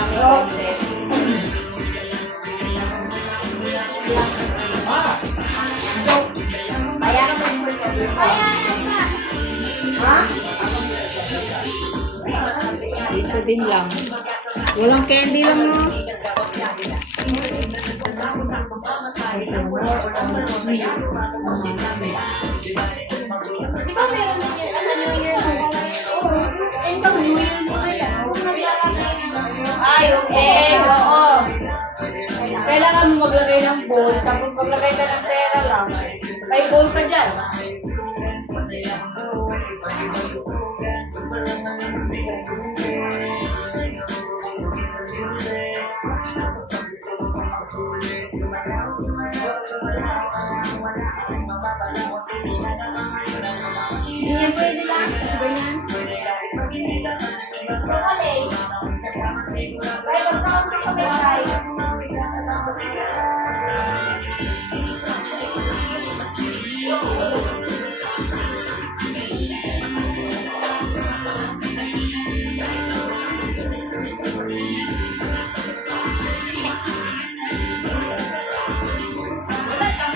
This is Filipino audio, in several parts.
aming content. Ha? Dito din lang. Walang candy lang, no? Di ba meron na yun? Sa New Year na wala? Oo. And pag New Year mo kaya, Ay, okay. Oo. Kailangan mo maglagay ng bowl, tapos maglagay ka ng pera lang. May bowl ka dyan. hindi yan pwede lang. Ganyan. Chocolate. Ay, magkakaroon ka ba tayo?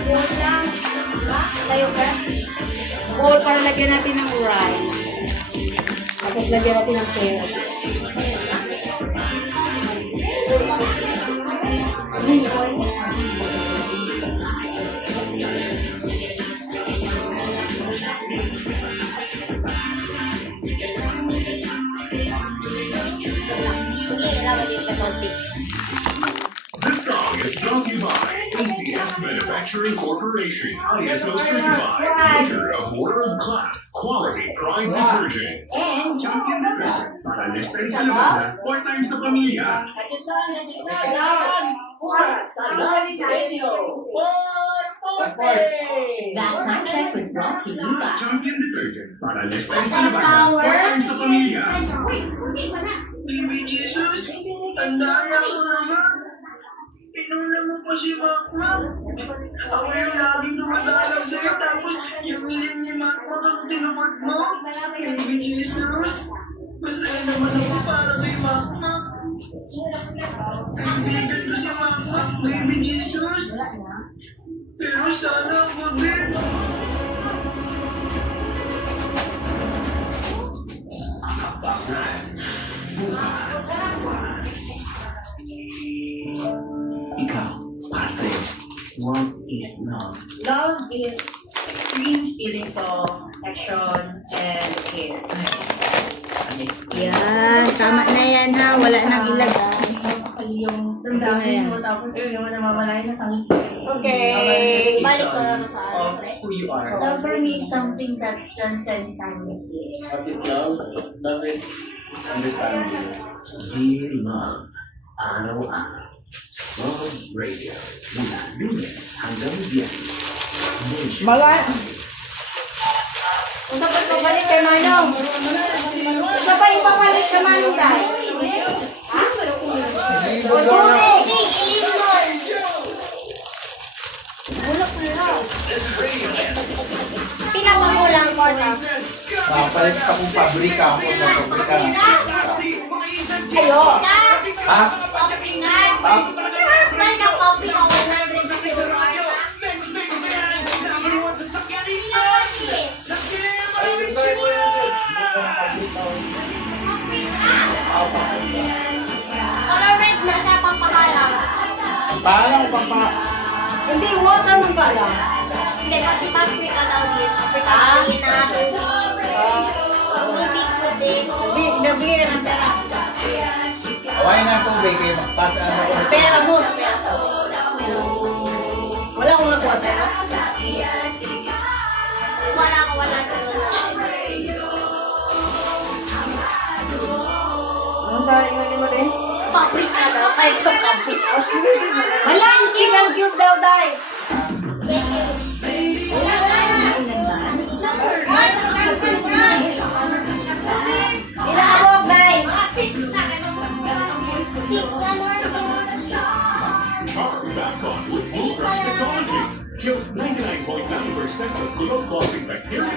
Bowl lang. Tayo ka. Bowl para lagyan natin ng rice. Tapos lagyan natin ng pera. This song is brought to you by ACS Manufacturing Corporation, ISO certified, maker of world-class quality Pride detergent. And, Champion detergent para listay sa labanan, part-time sa pamilya. That time check was brought to you by Champion detergent para listay sa labanan, part-time sa pamilya. Baby Jesus, tandaan ako naman. Inuna mo pa si Makmak. Ako yung laging dumadalang sa'yo, tapos yung hiling ni Makmak ang tinupad mo. Baby Jesus, masaya naman ako para kay Makmak. Kaibigan ko si Makmak, Baby Jesus. Pero sana ako din. Ikaw, para sa'yo, what is love? Love is extreme feelings of affection and care. Yan. Tama na yan, ha. Wala nang ilagay. Yung damdamin mo, tapos yun yung namamalayan na kami. Okay. balik ko lang sa Of who you are. Love for me is something that transcends time and space. What is love? Love is understanding. Dear Love, araw-araw. Love Radio, mula Lunes hanggang Biyernes. Mga... Usa pa ipabalik kay Manong. Usa pa ipabalik kay Manong, Day. Ha? O, tubig. Ilimon! Bulok na lang. Pinapamulang ko na. Papalit ka kung pabrika ako sa pabrika. Ayo. Ha? Coffee na. Man ka coffee ka 100 na siguro. Color red na siya pampahalang. Paano ko pang Hindi, water man ka lang. Hindi, pati papi ka daw dito. Africa, na, tubig ko din. Nabigyan ng pera. Awain na tubig kayo magpasa ano ko. Pera mo. Pera to. Wala akong nakuha sa'yo. Wala ko, wala sa Anong sa inyo mo din? paprika daw. Ay, so kapit. Wala, chicken cube daw, Day. Wala na. Ilang abog, Day? 6 na. Charm back on with Blue Crush Technology. Kills 99.9% of glove causing bacteria